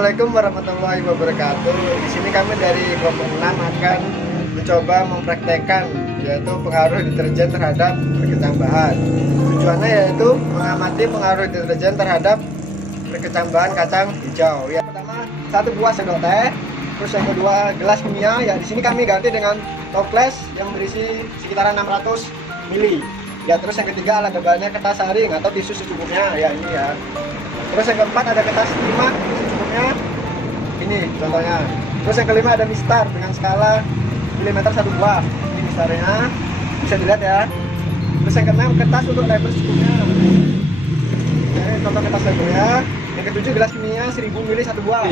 Assalamualaikum warahmatullahi wabarakatuh. Di sini kami dari kelompok 6 akan mencoba mempraktekkan yaitu pengaruh deterjen terhadap perkecambahan. Tujuannya yaitu mengamati pengaruh deterjen terhadap perkecambahan kacang hijau. Yang pertama 1 buah sendok teh, terus yang kedua gelas kimia. Ya di sini kami ganti dengan toples yang berisi sekitaran 600 ml. Ya terus yang ketiga alat debalnya kertas saring atau tisu secukupnya. Ya ini ya. Terus yang keempat ada kertas timah secukupnya, ini contohnya. Terus yang kelima ada mistar dengan skala milimeter 1 buah, ini mistarnya bisa dilihat ya. Terus yang keenam kertas untuk label secukupnya, ini contoh kertas labelnya. Yang ketujuh gelas kimia 1000 ml 1 buah.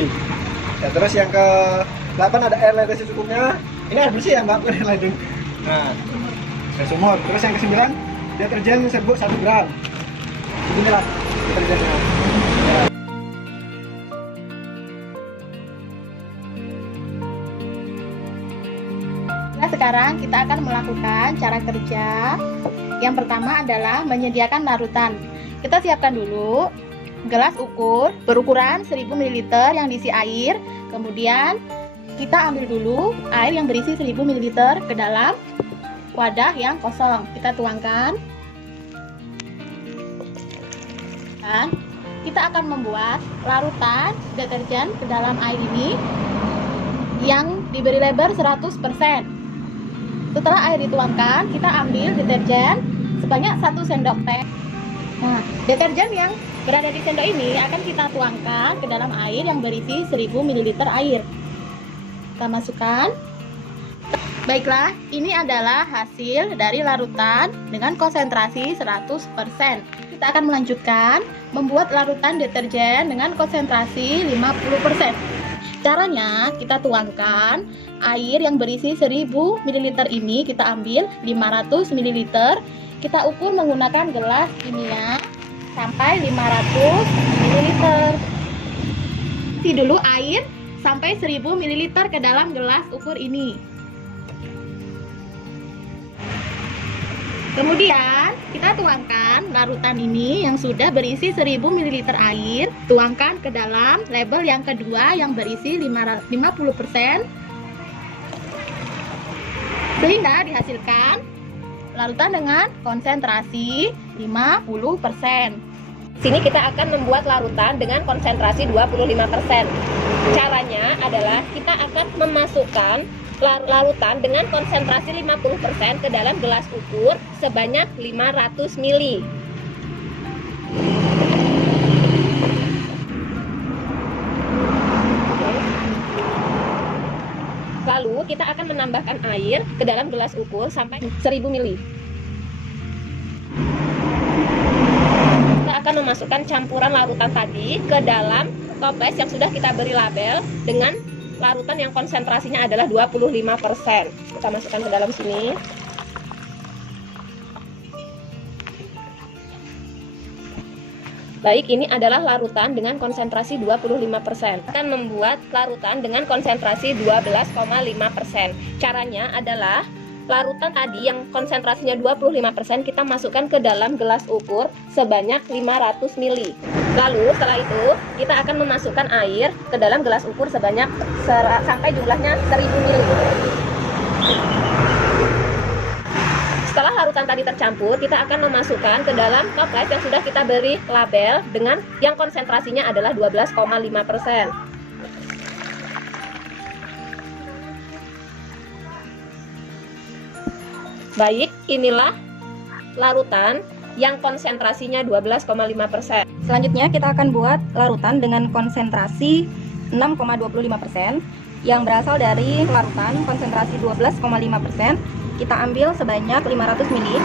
Ya terus yang ke 8 ada air leder secukupnya, ini air bersih ya mbak, bukan air leder. Nah air sumur. Terus yang ke 9 deterjen serbuk 1 gram. Inilah deterjennya. Nah, sekarang kita akan melakukan cara kerja. Yang pertama adalah menyediakan larutan. Kita siapkan dulu gelas ukur berukuran 1000 ml yang diisi air. Kemudian kita ambil dulu air yang berisi 1000 ml ke dalam wadah yang kosong. Kita tuangkan. Dan kita akan membuat larutan deterjen ke dalam air ini yang diberi lebar 100%. Setelah air dituangkan, kita ambil deterjen sebanyak 1 sendok teh. Nah, deterjen yang berada di sendok ini akan kita tuangkan ke dalam air yang berisi 1000 ml air. Kita masukkan. Baiklah, ini adalah hasil dari larutan dengan konsentrasi 100%. Kita akan melanjutkan membuat larutan deterjen dengan konsentrasi 50%. Caranya, kita tuangkan air yang berisi 1000 ml ini, kita ambil 500 ml, kita ukur menggunakan gelas kimia sampai 500 ml. Isi dulu air sampai 1000 ml ke dalam gelas ukur ini. Kemudian kita tuangkan larutan ini yang sudah berisi 1000 ml air, tuangkan ke dalam label yang kedua yang berisi 50%, sehingga dihasilkan larutan dengan konsentrasi 50%. Sini kita akan membuat larutan dengan konsentrasi 25%. Caranya adalah kita akan memasukkan larutan dengan konsentrasi 50% ke dalam gelas ukur sebanyak 500 ml. Lalu kita akan menambahkan air ke dalam gelas ukur sampai 1000 ml. Kita akan memasukkan campuran larutan tadi ke dalam toples yang sudah kita beri label dengan larutan yang konsentrasinya adalah 25%. Kita masukkan ke dalam sini. Baik, ini adalah larutan dengan konsentrasi 25%. Akan membuat larutan dengan konsentrasi 12,5%. Caranya adalah larutan tadi yang konsentrasinya 25% kita masukkan ke dalam gelas ukur sebanyak 500 ml. Lalu setelah itu kita akan memasukkan air ke dalam gelas ukur sebanyak sampai jumlahnya 1000 ml. Setelah larutan tadi tercampur, kita akan memasukkan ke dalam toples yang sudah kita beri label dengan yang konsentrasinya adalah 12,5%. Baik, inilah larutan yang konsentrasinya 12,5%. Selanjutnya kita akan buat larutan dengan konsentrasi 6,25% yang berasal dari larutan konsentrasi 12,5%. Kita ambil sebanyak 500 ml.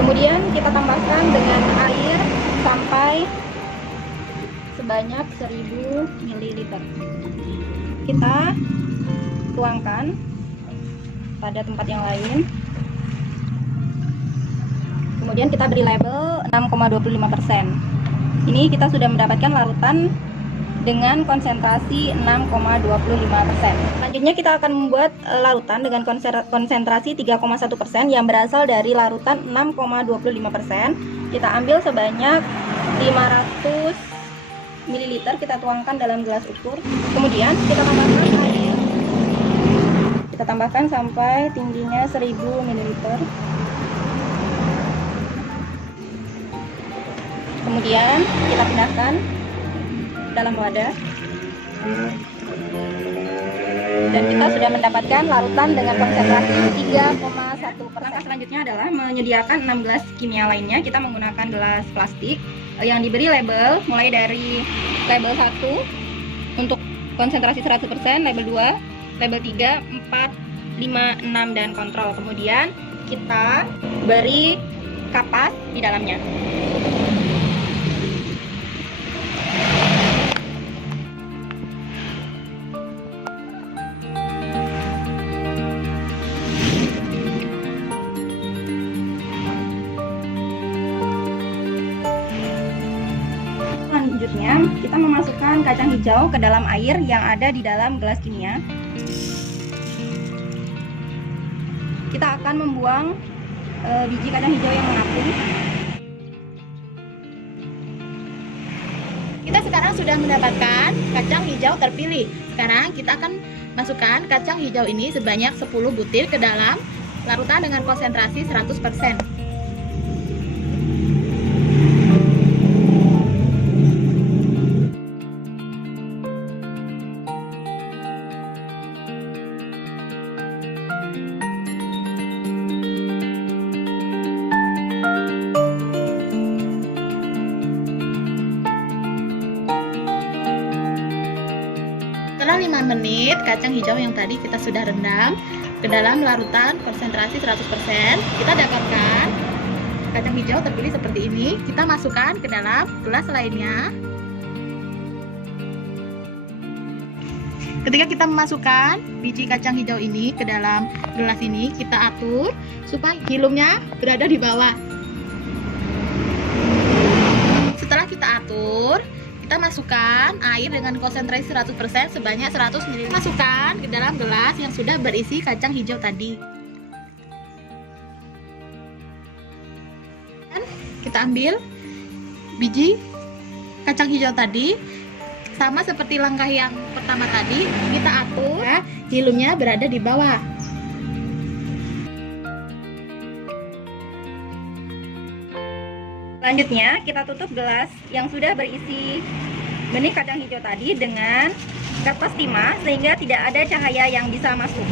Kemudian kita tambahkan dengan air sampai sebanyak 1000 ml. Kita tuangkan pada tempat yang lain. Kemudian kita beri label 6,25%. Ini kita sudah mendapatkan larutan dengan konsentrasi 6,25%. Selanjutnya kita akan membuat larutan dengan konsentrasi 3,1% yang berasal dari larutan 6,25%. Kita ambil sebanyak 500 ml, kita tuangkan dalam gelas ukur. Kemudian kita tambahkan air. Kita tambahkan sampai tingginya 1000 ml. Kemudian kita pindahkan dalam wadah. Dan kita sudah mendapatkan larutan dengan konsentrasi 3,1%. Langkah selanjutnya adalah menyediakan 6 gelas kimia lainnya. Kita menggunakan gelas plastik yang diberi label mulai dari label 1 untuk konsentrasi 100%, label 2, label 3, 4, 5, 6 dan kontrol. Kemudian kita beri kapas di dalamnya. Selanjutnya, kita memasukkan kacang hijau ke dalam air yang ada di dalam gelas kimia. Kita akan membuang biji kacang hijau yang mengapung. Kita sekarang sudah mendapatkan kacang hijau terpilih. Sekarang kita akan masukkan kacang hijau ini sebanyak 10 butir ke dalam larutan dengan konsentrasi 100%. Setelah 5 menit, kacang hijau yang tadi kita sudah rendam ke dalam larutan konsentrasi 100%, kita dapatkan kacang hijau terpilih seperti ini. Kita masukkan ke dalam gelas lainnya. Ketika kita memasukkan biji kacang hijau ini ke dalam gelas ini, kita atur supaya hilumnya berada di bawah. Setelah kita atur, kita masukkan air dengan konsentrasi 100% sebanyak 100 ml. Masukkan ke dalam gelas yang sudah berisi kacang hijau tadi. Dan kita ambil biji kacang hijau tadi, sama seperti langkah yang pertama tadi, kita atur ya, hilumnya berada di bawah. Selanjutnya, kita tutup gelas yang sudah berisi benih kacang hijau tadi dengan kertas timah sehingga tidak ada cahaya yang bisa masuk.